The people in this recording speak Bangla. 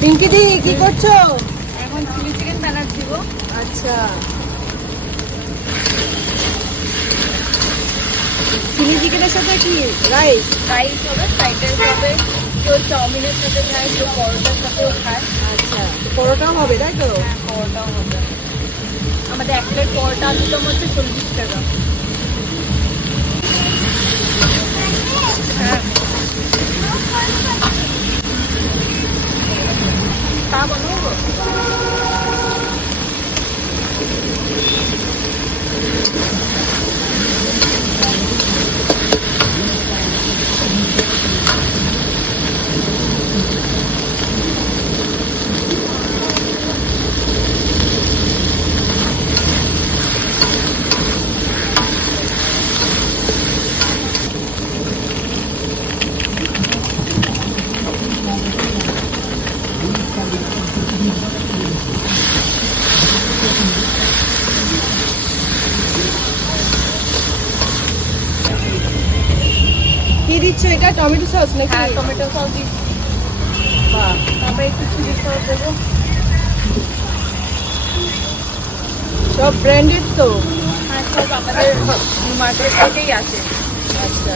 পিঙ্কি দি কি করছো? এখন চিলি চিকেন বানাচ্ছি গো। আচ্ছা, চিলি চিকেনের সাথে কি রাইস? রাইস হবে, ফ্রাইড রাইস হবে, কেউ চাউমিনের সাথে খায়, কেউ পরোটার সাথেও খায়। আচ্ছা, পরোটাও হবে তাই তো? হ্যাঁ, পরোটাও হবে। আমাদের এক প্লেট পরোটা আলুদম হচ্ছে 40 টাকা। হ্যাঁ, তা বানাবো। কি দিচ্ছ এটা? টমেটো সস নাকি? হ্যাঁ, টমেটো সস দিচ্ছি। বাহ, তারপরে একটু চিলি সস দেবো। সব ব্র্যান্ডেড তো? হ্যাঁ, সব আমাদের মার্কেট থেকেই আছে। আচ্ছা।